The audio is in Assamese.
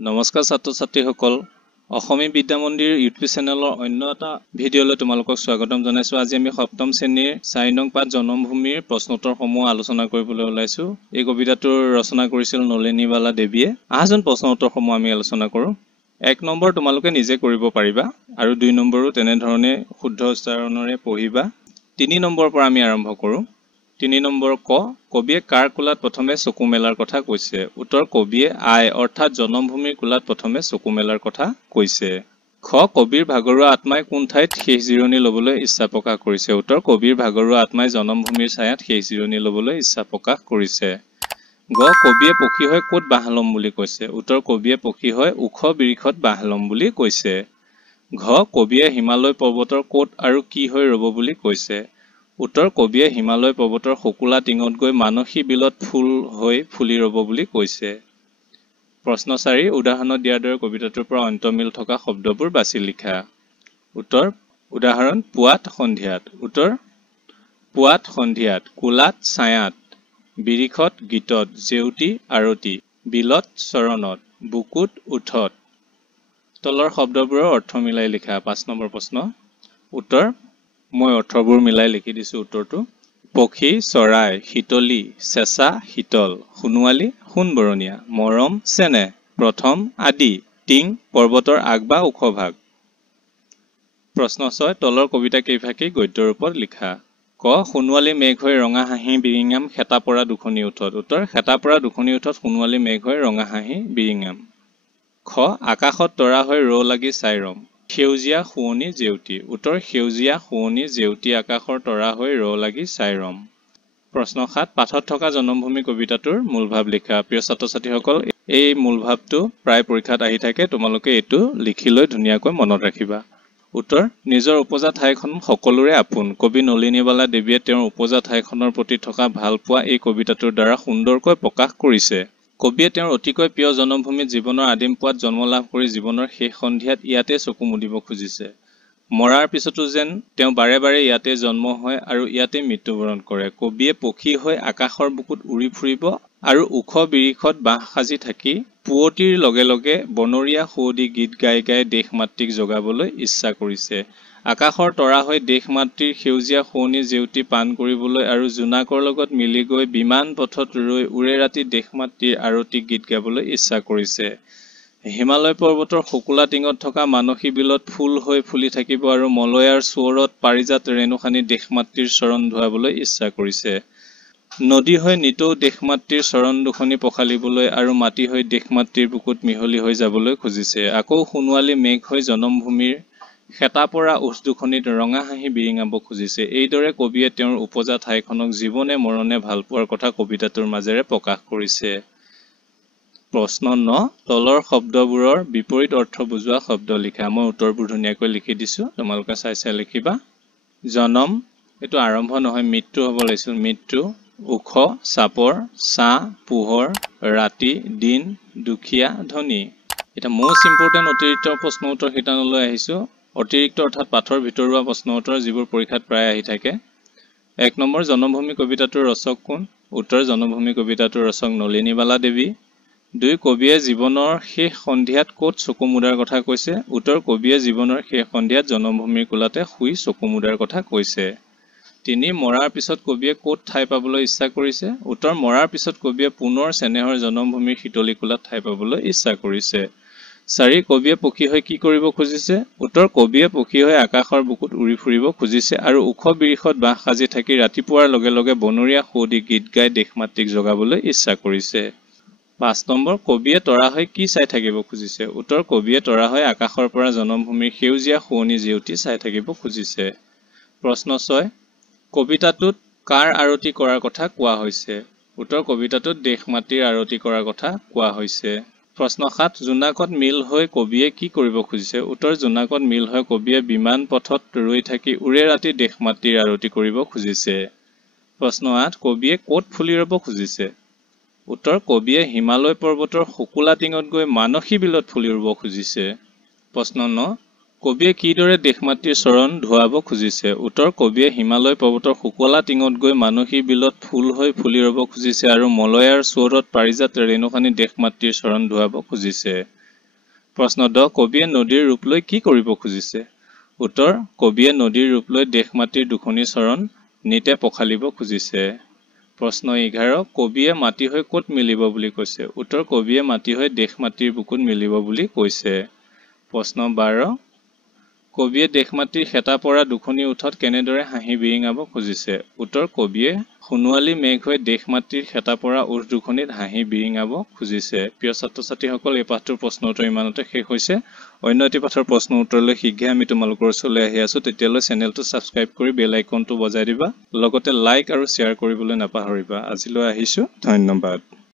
নমস্কাৰ ছাত্ৰ ছাত্ৰীসকল অসমী বিদ্যা মন্দিৰ ইউটিউব চেনেলৰ অন্য এটা ভিডিঅ'লৈ তোমালোকক স্বাগতম জনাইছো। আজি আমি সপ্তম শ্ৰেণীৰ 4 নং পাঠ জনমভূমিৰ প্ৰশ্নোত্তৰসমূহ আলোচনা কৰিবলৈ ওলাইছো। এই কবিতাটোৰ ৰচনা কৰিছিল নলিনীবালা দেৱীয়ে। আহজন প্ৰশ্নোত্তৰসমূহ আমি আলোচনা কৰো। 1 নম্বৰ তোমালোকে নিজে কৰিব পাৰিবা আৰু 2 নম্বৰো তেনে ধৰণে শুদ্ধ উচ্চাৰণৰে পঢ়িবা। 3 নম্বৰৰ পৰা আমি আৰম্ভ কৰো। 3 নম্বৰ কবিয়ে কাৰ কোলাত প্ৰথমে চকু মেলাৰ কথা কৈছে? উত্তৰ কবিয়ে আই অৰ্থাৎ জনমভূমিৰ কোলাত প্ৰথমে চকু মেলাৰ কথা কৈছে। কবিৰ ভাগৰুৱা আত্মাই কোন ঠাইত শেষ জিৰণি ল'বলৈ ইচ্ছা প্ৰকাশ কৰিছে? উত্তৰ কবিৰ ভাগৰুৱা আত্মাই জনমভূমিৰ ছায়াত শেষ জিৰণি ল'বলৈ ইচ্ছা প্ৰকাশ কৰিছে। কবিয়ে পক্ষী হৈ ক'ত বাহ ল'ম বুলি কৈছে? উত্তৰ কবিয়ে পক্ষী হৈ ওখ বিৰিখত বাহ ল'ম বুলি কৈছে। কবিয়ে হিমালয় পৰ্বতৰ ক'ত আৰু কি হৈ ৰ'ব বুলি কৈছে? উত্তৰ কবিয়ে হিমালয় পৰ্বতৰ শুকুলা টিঙত গৈ মানসী বিলত ফুল হৈ ফুলি ৰ'ব বুলি কৈছে। প্ৰশ্ন 4 উদাহৰণত দিয়াৰ দৰে কবিতাটোৰ পৰা অন্তমিল থকা শব্দবোৰ বাছি লিখা। উত্তৰ উদাহৰণ পুৱাত সন্ধিয়াত। উত্তৰ পুৱাত সন্ধিয়াত, কোলাত ছায়াত, বিৰিখত গীতত, জেউতি আৰতি, বিলত চৰণত, বুকুত ওঠত। তলৰ শব্দবোৰৰ অৰ্থ মিলাই লিখা। 5 নম্বৰ প্ৰশ্ন। উত্তৰ মই অৰ্থবোৰ মিলাই লিখি দিছো উত্তৰটো। পক্ষী চৰাই, শীতলী চেঁচা শীতল, সোণোৱালী সোণবৰণীয়া, মৰম চেনেহ, প্ৰথম আদি, টিং পৰ্বতৰ আগ বা ওখ ভাগ। প্ৰশ্ন 6 তলৰ কবিতা কেইফাকি গদ্য ৰূপত লিখা। সোণোৱালী মেঘ হৈ ৰঙা হাঁহি বিৰিঙাম খেতা পৰা দুখনি উঠত। উত্তৰ খেতা পৰা দুখনি উঠত সোণোৱালী মেঘ হৈ ৰঙা হাঁহি বিৰিঙাম। আকাশত তৰা হৈ ৰৌ লাগি চাই ৰম সেউজীয়া শুৱনি জেউতি। উত্তৰ সেউজীয়া শুৱনি জেউতি আকাশৰ তৰা হৈ ৰৌ লাগি চাই ৰম। প্ৰশ্ন 7 পাঠত থকা জনমভূমি কবিতাটোৰ মূলভাৱ লিখা। প্ৰিয় ছাত্ৰ ছাত্ৰীসকল এই মূলভাৱটো প্ৰায় পৰীক্ষাত আহি থাকে, তোমালোকে এইটো লিখি লৈ ধুনীয়াকৈ মনত ৰাখিবা। উত্তৰ নিজৰ উপজা ঠাইখন সকলোৰে আপোন। কবি নলিনীবালা দেৱীয়ে তেওঁৰ উপজা ঠাইখনৰ প্ৰতি থকা ভালপোৱা এই কবিতাটোৰ দ্বাৰা সুন্দৰকৈ প্ৰকাশ কৰিছে। কবিয়ে তেওঁৰ অতিকৈ প্ৰিয় জনমভূমিত জীৱনৰ আদিম পুৱাত জন্ম লাভ কৰি জীৱনৰ শেষ সন্ধিয়াত ইয়াতে চকু মুদিব খুজিছে। মৰাৰ পিছতো যেন তেওঁ বাৰে বাৰে ইয়াতে জন্ম হয় আৰু ইয়াতে মৃত্যুবৰণ কৰে। কবিয়ে পক্ষী হৈ আকাশৰ বুকুত উৰি ফুৰিব আৰু ওখ বিৰিখত বাহ সাজি থাকি পুৱতিৰ লগে লগে বনৰীয়া সুৱদী গীত গাই গাই দেশ মাতৃক জগাবলৈ ইচ্ছা কৰিছে। আকাশৰ তৰা হৈ দেশ মাতৃৰ সেউজীয়া শুৱনি জেউতি পান কৰিবলৈ আৰু জোনাকৰ লগত মিলি গৈ বিমান পথত ৰৈ উৰে ৰাতি দেশ মাতৃৰ আৰতি গীত গাবলৈ ইচ্ছা কৰিছে। হিমালয় পৰ্বতৰ শুকুলা টিঙত থকা মানসী বিলত ফুল হৈ ফুলি থাকিব আৰু মলয়াৰ চুৱৰত পাৰিজাত ৰেণুখানি দেশ মাতৃৰ চৰণ ধুৱাবলৈ ইচ্ছা কৰিছে। নদী হৈ নিতৌ দেশ মাতৃৰ চৰণ দুখনি পখালিবলৈ আৰু মাটি হৈ দেশ মাতৃৰ বুকুত মিহলি হৈ যাবলৈ খুজিছে। আকৌ সোণোৱালী মেঘ হৈ জনমভূমিৰ খেতা পৰা ওঠ দুখনিত ৰঙা হাঁহি বিৰিঙাব খুজিছে। এইদৰে কবিয়ে তেওঁৰ উপজা ঠাইখনক জীৱনে মৰণে ভালপোৱাৰ কথা কবিতাটোৰ মাজেৰে প্ৰকাশ কৰিছে। প্ৰশ্ন 9 তলৰ শব্দবোৰৰ বিপৰীত অৰ্থ বুজোৱা শব্দ লিখা। মই উত্তৰবোৰ ধুনীয়াকৈ লিখি দিছো, তোমালোকে চাই চাই লিখিবা। জনম এইটো আৰম্ভ নহয়, মৃত্যু হ'ব লাগিছিল। মৃত্যু, ওখ চাপৰ, ছাঁ পোহৰ, ৰাতি দিন, দুখীয়া ধনী। এটা মোষ্ট ইম্পৰ্টেণ্ট অতিৰিক্ত প্ৰশ্ন উত্তৰ শিতানলৈ আহিছো। অতিৰিক্ত অৰ্থাৎ পাঠৰ ভিতৰুৱা প্ৰশ্ন উত্তৰ যিবোৰ পৰীক্ষাত প্ৰায় আহি থাকে। 1 নম্বৰ জনমভূমি কবিতাটোৰ ৰচক কোন? উত্তৰ জনমভূমি কবিতাটোৰ ৰচক নলিনীবালা দেৱী। 2 কবিয়ে জীৱনৰ শেষ সন্ধিয়াত ক'ত চকু মুদাৰ কথা কৈছে? উত্তৰ কবিয়ে জীৱনৰ শেষ সন্ধিয়াত জনমভূমিৰ কোলাতে শুই চকু মুদাৰ কথা কৈছে। 3 মৰাৰ পিছত কবিয়ে ক'ত ঠাই পাবলৈ ইচ্ছা কৰিছে? উত্তৰ মৰাৰ পিছত কবিয়ে পুনৰ চেনেহৰ জনমভূমিৰ শীতলী কোলাত ঠাই পাবলৈ ইচ্ছা কৰিছে। 4 কবিয়ে পক্ষী হৈ কি কৰিব খুজিছে? উত্তৰ কবিয়ে পক্ষী হৈ আকাশৰ বুকুত উৰি ফুৰিব খুজিছে আৰু ওখ বিৰিখত বাহ সাজি থাকি ৰাতিপুৱাৰ লগে লগে বনৰীয়া সুৱদী গীত গাই দেশ মাতৃক জগাবলৈ ইচ্ছা কৰিছে। 5 নম্বৰ কবিয়ে তৰা হৈ কি চাই থাকিব খুজিছে? উত্তৰ কবিয়ে তৰা হৈ আকাশৰ পৰা জনমভূমিৰ সেউজীয়া শুৱনি জেউতি চাই থাকিব খুজিছে। প্ৰশ্ন 6 কবিতাটোত কাৰ আৰতি কৰাৰ কথা কোৱা হৈছে? উত্তৰ কবিতাটোত দেশ মাতৃৰ আৰতি কৰাৰ কথা কোৱা হৈছে। প্ৰশ্ন 7 জোনাকত মিল হৈ কবিয়ে কি কৰিব খুজিছে? উত্তৰ জোনাকত মিল হৈ কবিয়ে বিমান পথত ৰৈ থাকি উৰে ৰাতি দেশ মাতৃৰ আৰতি কৰিব খুজিছে। প্ৰশ্ন 8 কবিয়ে ক'ত ফুলি ৰ'ব খুজিছে? উত্তৰ কবিয়ে হিমালয় পৰ্বতৰ শুকুলা টিঙত গৈ মানসী বিলত ফুলি ৰ'ব খুজিছে। প্ৰশ্ন 9 কবিয়ে কিদৰে দেশ মাতৃৰ চৰণ ধুৱাব খুজিছে? উত্তৰ কবিয়ে হিমালয় পৰ্বতৰ শুকুলা টিঙত গৈ মানসী বিলত ফুল হৈ ফুলি ৰ'ব খুজিছে আৰু মলয়াৰ চুৱৰত পাৰিজাত ৰেণুখানি দেশ মাতৃৰ চৰণ ধুৱাব খুজিছে। প্ৰশ্ন 10 কবিয়ে নদীৰ ৰূপ লৈ কি কৰিব খুজিছে উত্তৰ কবিয়ে নদীৰ ৰূপ লৈ দেশ মাটিৰ দুখনি চৰণ নিতে পখালিব খুজিছে প্ৰশ্ন 11 কবিয়ে মাটি হৈ ক'ত মিলিব বুলি কৈছে উত্তৰ কবিয়ে মাটি হৈ দেশ মাটিৰ বুকুত মিলিব বুলি কৈছে প্ৰশ্ন 12 কবিয়ে দেশ মাটিৰ হেতা পৰা দুখনি উঠত কেনেদৰে হাঁহি বিৰিঙাব খুজিছে উত্তৰ কবিয়ে সোণোৱালী মেঘ হৈ দেশ মাটিৰ হেতা পৰা উঠ দুখনিত হাঁহি বিৰিঙাব খুজিছে প্ৰিয় ছাত্ৰ-ছাত্ৰীসকল এই পাঠটোৰ প্ৰশ্ন উত্তৰ ইমানতে শেষ হৈছে অন্য এটি পাঠৰ প্ৰশ্ন উত্তৰলৈ শীঘ্ৰে আমি তোমালোকৰ ওচৰলৈ আহি আছো তেতিয়ালৈ চেনেলটো সাবস্ক্ৰাইব কৰি বেল আইকনটো বজাই দিবা লগতে লাইক আৰু শ্বেয়াৰ কৰিবলৈ নাপাহৰিবা আজিলৈ আহিছো ধন্যবাদ